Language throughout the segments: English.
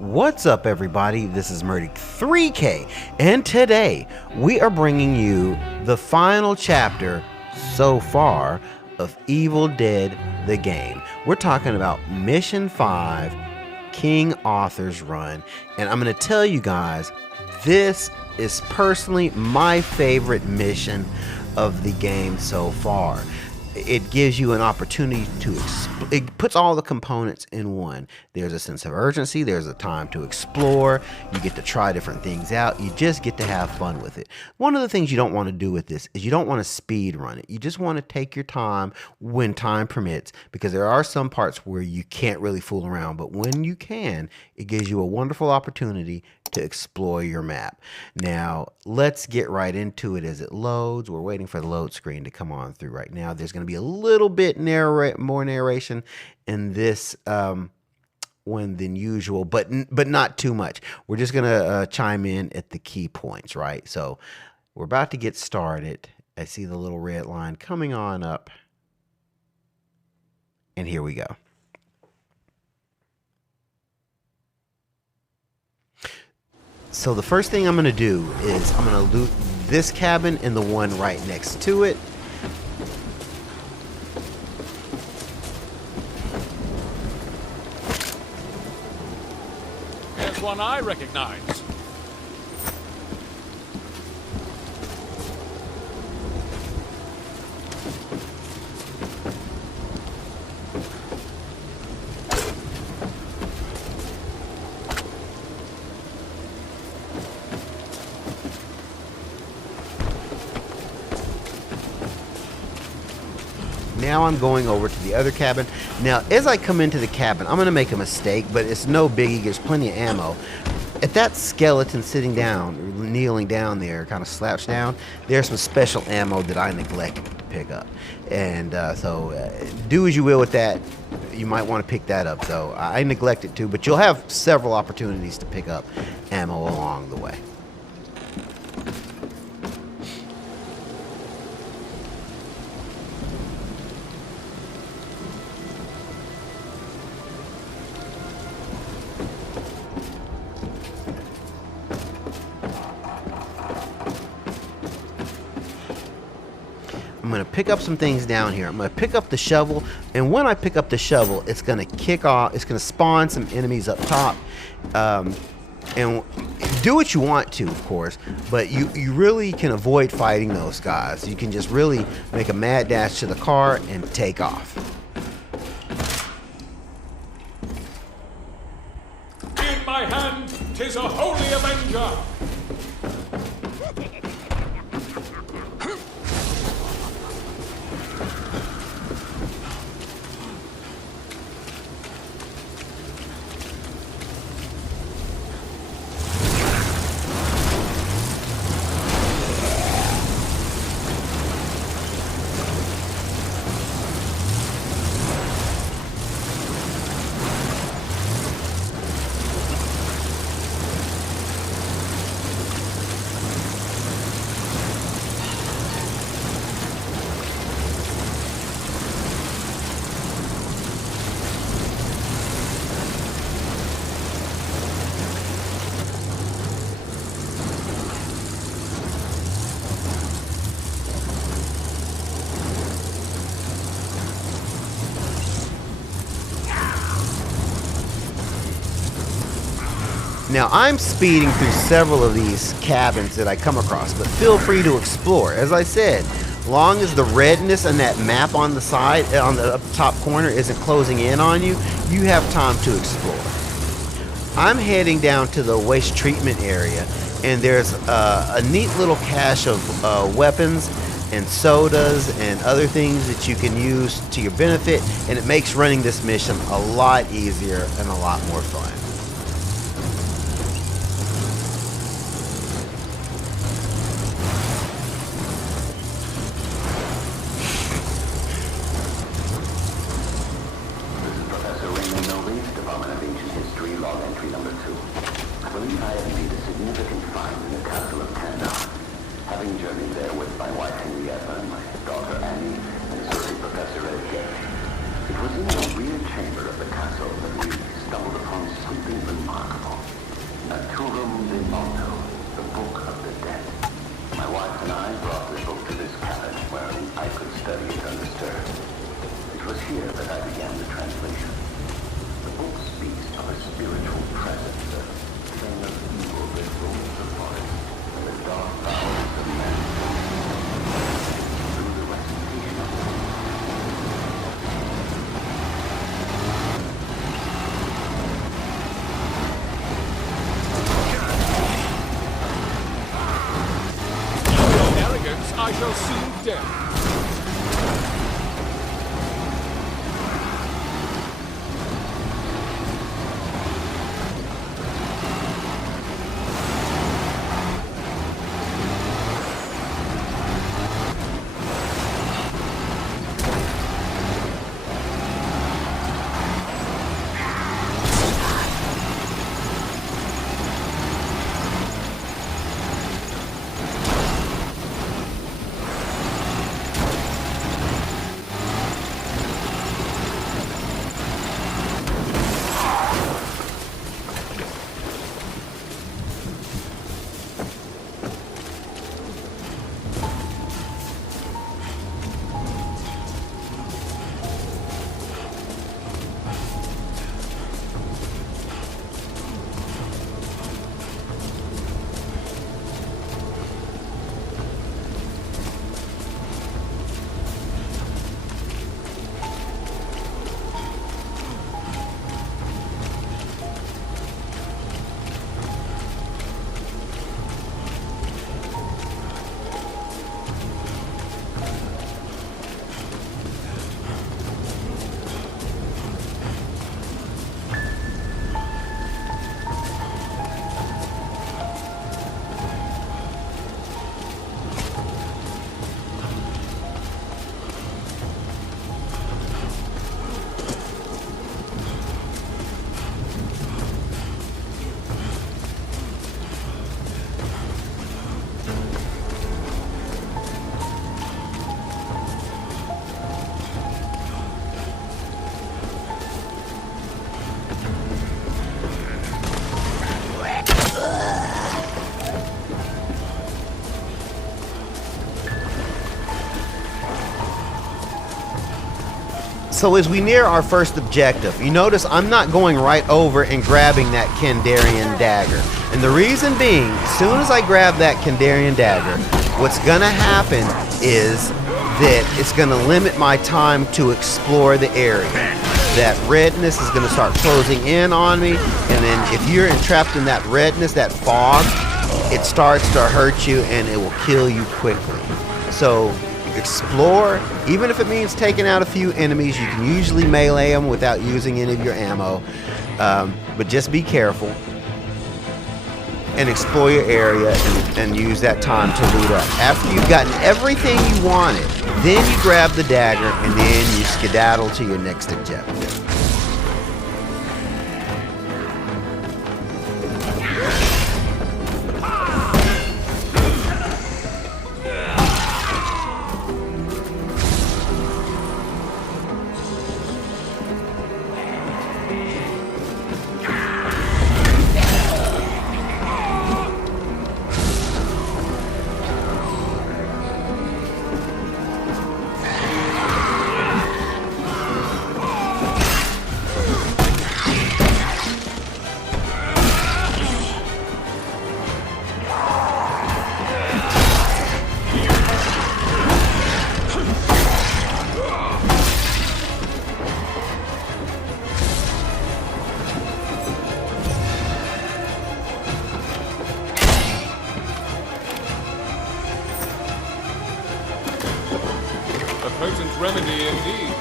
What's up, everybody? This is Murdic 3K, and today we are bringing you the final chapter so far of Evil Dead the game. We're talking about Mission 5, King Arthur's Run, and I'm going to tell you guys, this is personally my favorite mission of the game so far. It gives you an opportunity to it puts all the components in one. There's a sense of urgency, there's a time to explore, you get to try different things out, you just get to have fun with it. One of the things you don't want to do with this is you don't want to speed run it. You just want to take your time when time permits, because there are some parts where you can't really fool around, but when you can, it gives you a wonderful opportunity to explore your map. Now, let's get right into it as it loads. We're waiting for the load screen to come on through right now. There's going to be a little bit more narration in this one than usual, but not too much. We're just going to chime in at the key points, right? So we're about to get started. I see the little red line coming on up. And here we go. So the first thing I'm going to do is I'm going to loot this cabin and the one right next to it. There's one I recognize. Now I'm going over to the other cabin. Now, as I come into the cabin, I'm going to make a mistake, but it's no biggie. There's plenty of ammo. At that skeleton sitting down, or kneeling down there, kind of slouched down, there's some special ammo that I neglected to pick up. And so do as you will with that. You might want to pick that up, though. I neglected to, but you'll have several opportunities to pick up ammo along the way. I'm going to pick up some things down here. I'm going to pick up the shovel, and when I pick up the shovel, it's going to kick off, it's going to spawn some enemies up top. And do what you want to, of course, but you really can avoid fighting those guys. You can just really make a mad dash to the car and take off. In my hand, 'tis a holy avenger. Now, I'm speeding through several of these cabins that I come across, but feel free to explore. As I said, long as the redness on that map on the side, on the up top corner, isn't closing in on you, you have time to explore. I'm heading down to the waste treatment area, and there's a neat little cache of weapons and sodas and other things that you can use to your benefit, and it makes running this mission a lot easier and a lot more fun. I believe I have made a significant find in the castle of Kandarian, having journeyed there with my wife Henrietta, my daughter Annie, and associate professor Dagger. It was in the rear chamber of the castle that we stumbled upon something remarkable. step. So as we near our first objective, you notice I'm not going right over and grabbing that Kandarian dagger. And the reason being, as soon as I grab that Kandarian dagger, what's gonna happen is that it's gonna limit my time to explore the area. That redness is gonna start closing in on me, and then if you're entrapped in that redness, that fog, it starts to hurt you and it will kill you quickly. So explore, even if it means taking out a few enemies. You can usually melee them without using any of your ammo, but just be careful and explore your area and use that time to loot up. After you've gotten everything you wanted, then you grab the dagger and then you skedaddle to your next objective. A potent remedy indeed.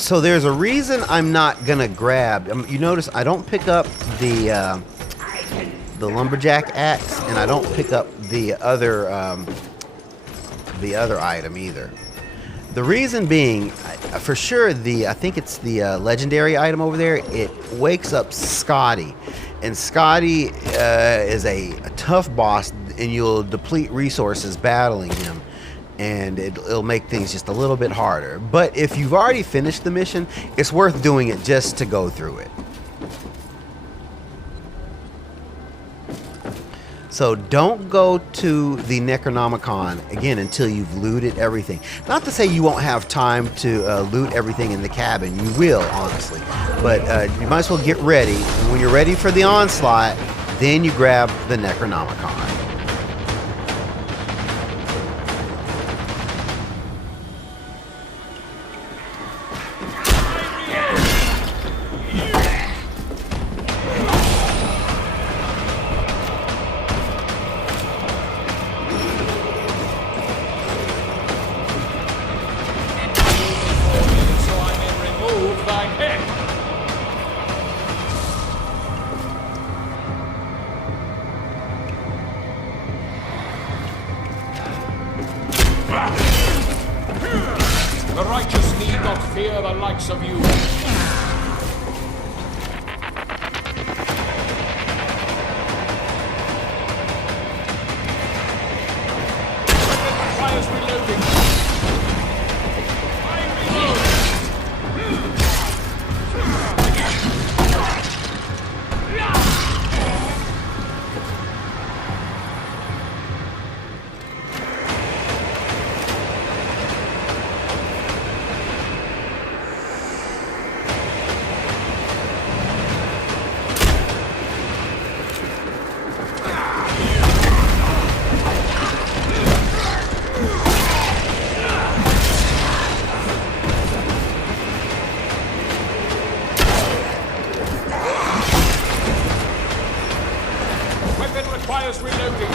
So there's a reason I'm not gonna grab. You notice I don't pick up the lumberjack axe, and I don't pick up the other item either. The reason being, for sure, I think it's the legendary item over there. It wakes up Scotty, and Scotty is a tough boss, and you'll deplete resources battling him, and it'll make things just a little bit harder. But if you've already finished the mission, it's worth doing it just to go through it. So don't go to the Necronomicon again until you've looted everything. Not to say you won't have time to loot everything in the cabin. You will, honestly. But you might as well get ready. And when you're ready for the onslaught, then you grab the Necronomicon. The righteous need not fear the likes of you. Weapon requires reloading. I reload. Requires reloading.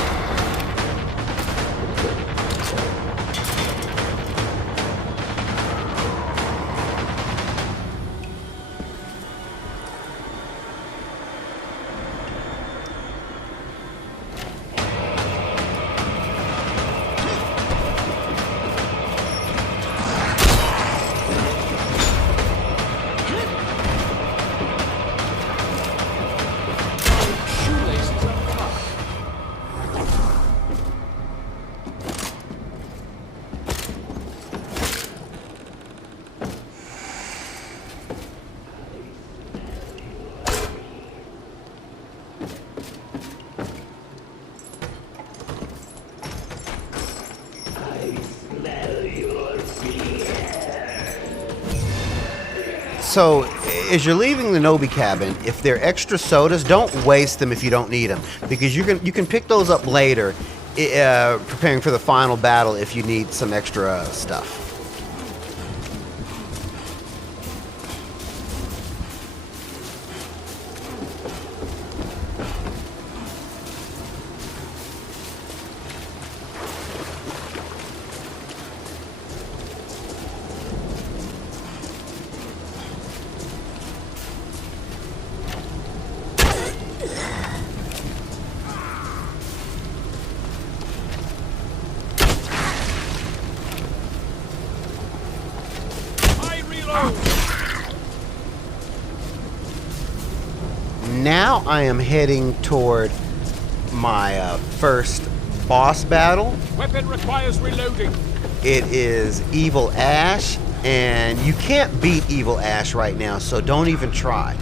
So, as you're leaving the Knowby Cabin, if they're extra sodas, don't waste them if you don't need them, because you can pick those up later, preparing for the final battle if you need some extra stuff. Now I am heading toward my first boss battle. Weapon requires reloading. It is Evil Ash, and you can't beat Evil Ash right now, so don't even try.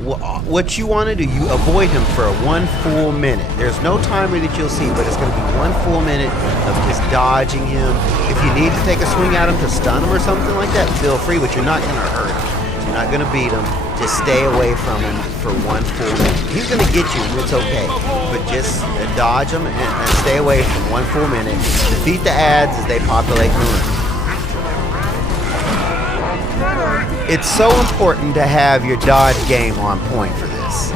What you want to do, you avoid him for 1 full minute. There's no timer that you'll see, but it's going to be 1 full minute of just dodging him. If you need to take a swing at him to stun him or something like that, feel free, but you're not going to hurt him. You're not going to beat him. Just stay away from him for 1 full minute. He's going to get you, and it's okay. But just dodge him and stay away from 1 full minute. Defeat the ads as they populate the room. It's so important to have your dodge game on point for this.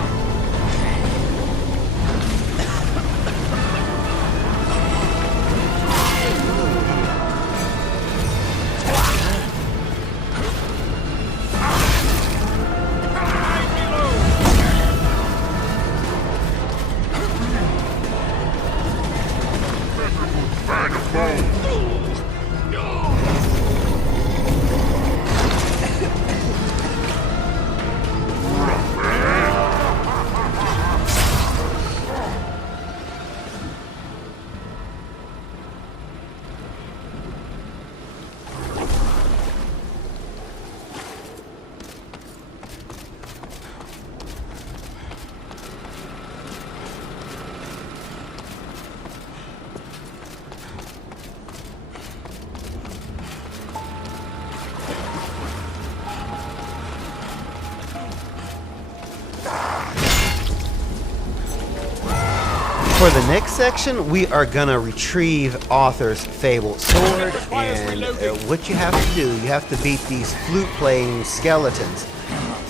For the next section, we are gonna retrieve Arthur's fabled sword, and what you have to do, you have to beat these flute-playing skeletons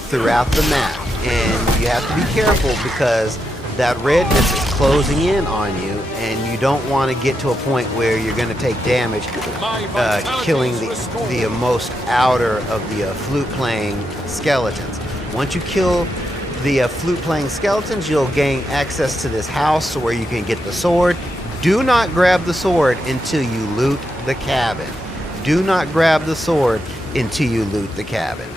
throughout the map, and you have to be careful because that redness is closing in on you, and you don't want to get to a point where you're going to take damage, killing the most outer of the flute-playing skeletons. Once you kill the flute-playing skeletons, you'll gain access to this house where you can get the sword. Do not grab the sword until you loot the cabin. Do not grab the sword until you loot the cabin.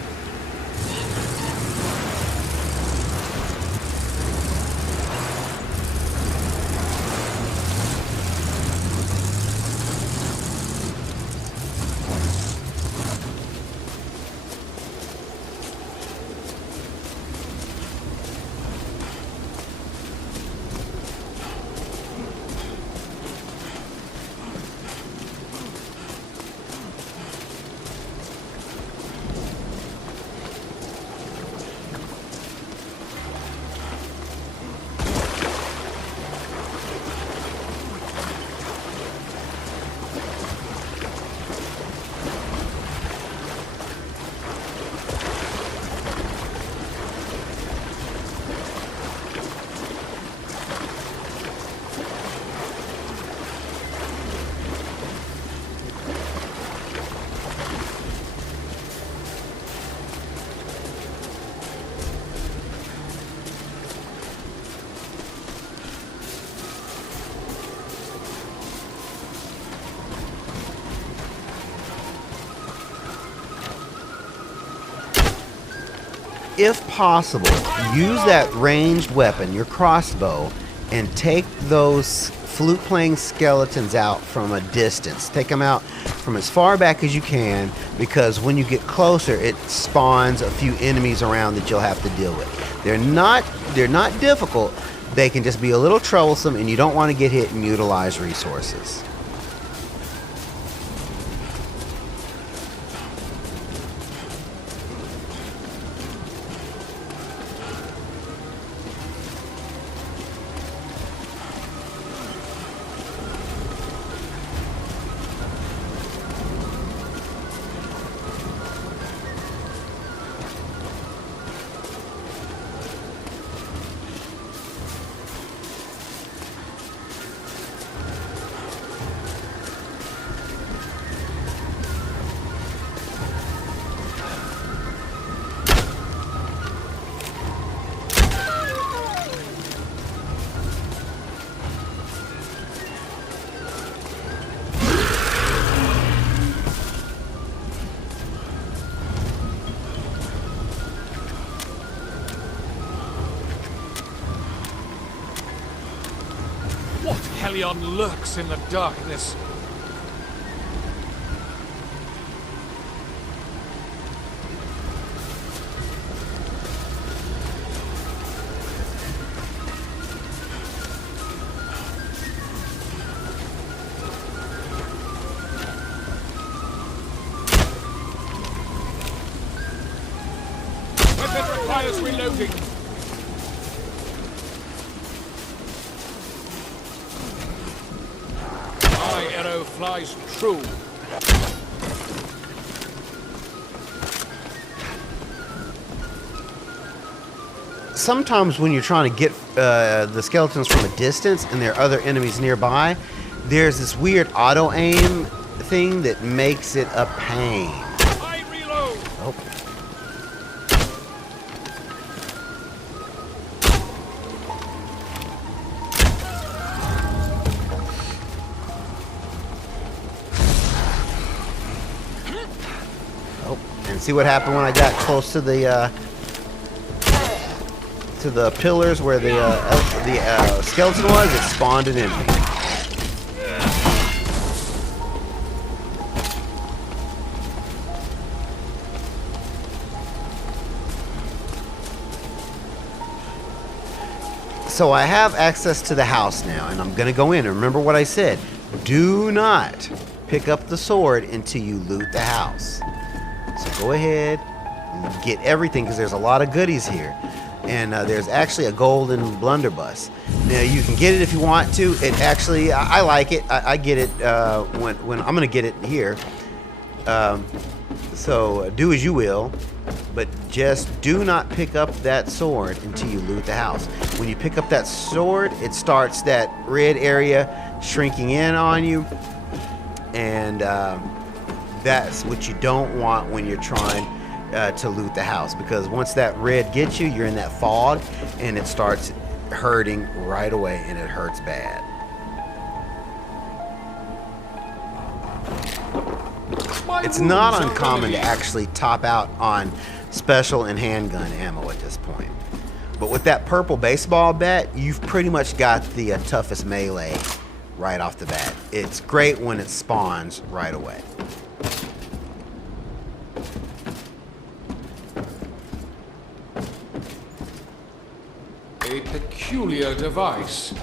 If possible, use that ranged weapon, your crossbow, and take those flute-playing skeletons out from a distance. Take them out from as far back as you can, because when you get closer, it spawns a few enemies around that you'll have to deal with. They're not difficult. They can just be a little troublesome, and you don't want to get hit and utilize resources. What hellion lurks in the darkness? Weapon requires reloading. My arrow flies true. Sometimes when you're trying to get the skeletons from a distance and there are other enemies nearby, there's this weird auto-aim thing that makes it a pain. I reload. Oh. And see what happened when I got close to the pillars where the skeleton was? It spawned an enemy. So I have access to the house now, and I'm gonna go in. And remember what I said: do not pick up the sword until you loot the house. So go ahead and get everything, because there's a lot of goodies here. And there's actually a golden blunderbuss. Now you can get it if you want to. It actually, I like it. I get it when I'm gonna get it here. So do as you will, but just do not pick up that sword until you loot the house. When you pick up that sword, it starts that red area shrinking in on you, and that's what you don't want when you're trying to loot the house, because once that red gets you, you're in that fog and it starts hurting right away, and it hurts bad. It's not uncommon to actually top out on special and handgun ammo at this point. But with that purple baseball bat, you've pretty much got the toughest melee right off the bat. It's great when it spawns right away. A peculiar device.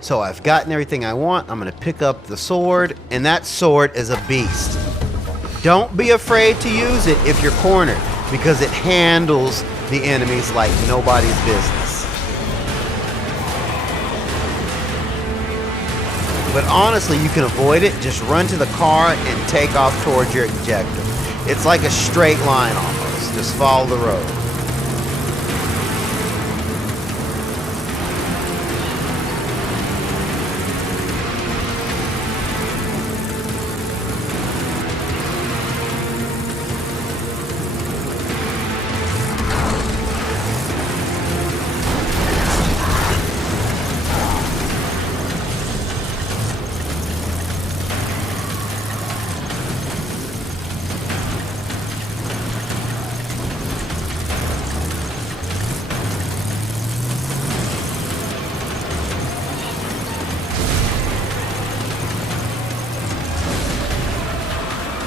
So I've gotten everything I want. I'm going to pick up the sword, and that sword is a beast. Don't be afraid to use it if you're cornered, because it handles the enemies like nobody's business. But honestly, you can avoid it. Just run to the car and take off towards your objective. It's like a straight line almost. Just follow the road.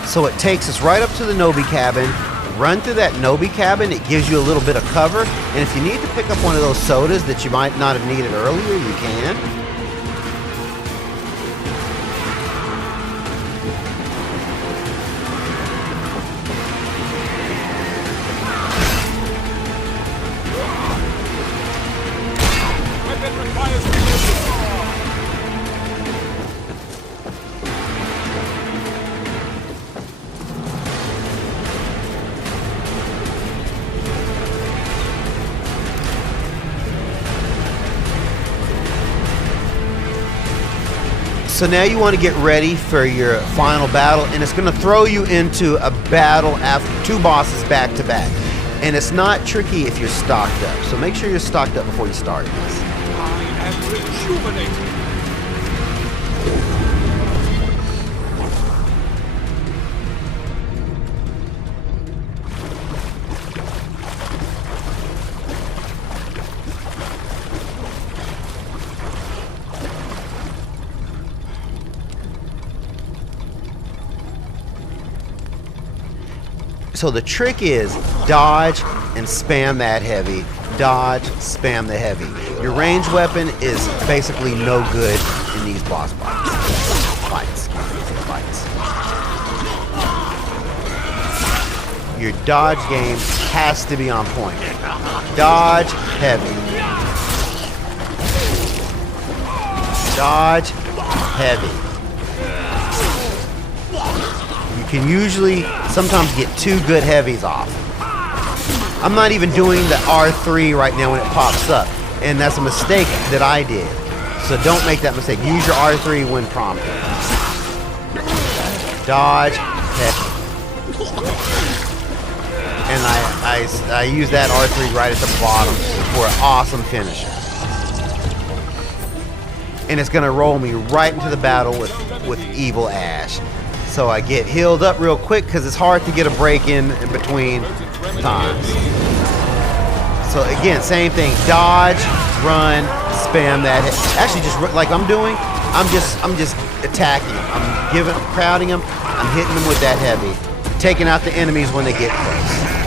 So it takes us right up to the Knowby Cabin. Run through that Knowby Cabin. It gives you a little bit of cover. And if you need to pick up one of those sodas that you might not have needed earlier, you can. Weapon requires reloading. So now you want to get ready for your final battle, and it's going to throw you into a battle after two bosses back to back. And it's not tricky if you're stocked up. So make sure you're stocked up before you start this. I am rejuvenated. So the trick is dodge and spam that heavy. Dodge, spam the heavy. Your ranged weapon is basically no good in these boss fights. Your dodge game has to be on point. Dodge heavy. Dodge heavy. You can usually sometimes get two good heavies off. I'm not even doing the R3 right now when it pops up, and that's a mistake that I did. So don't make that mistake. Use your R3 when prompted. Dodge heavy. And I use that R3 right at the bottom for an awesome finisher. And it's gonna roll me right into the battle with Evil Ash. So So I get healed up real quick because it's hard to get a break in between times. So again, same thing. Dodge, run, spam that. Actually, just like I'm doing, I'm just attacking them. I'm crowding them. I'm hitting them with that heavy, taking out the enemies when they get close.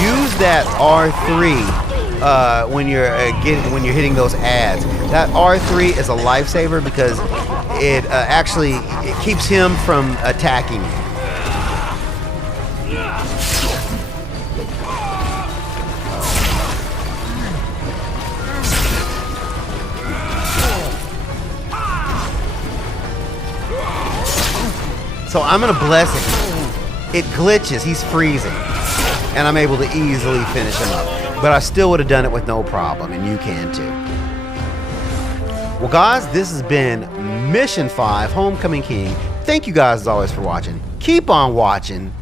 Use that R3 when you're hitting those ads. That R3 is a lifesaver because it it keeps him from attacking you. So I'm gonna bless it. It glitches. He's freezing. And I'm able to easily finish him up. But I still would have done it with no problem, and you can too. Well, guys, this has been Mission 5, Homecoming King. Thank you guys, as always, for watching. Keep on watching.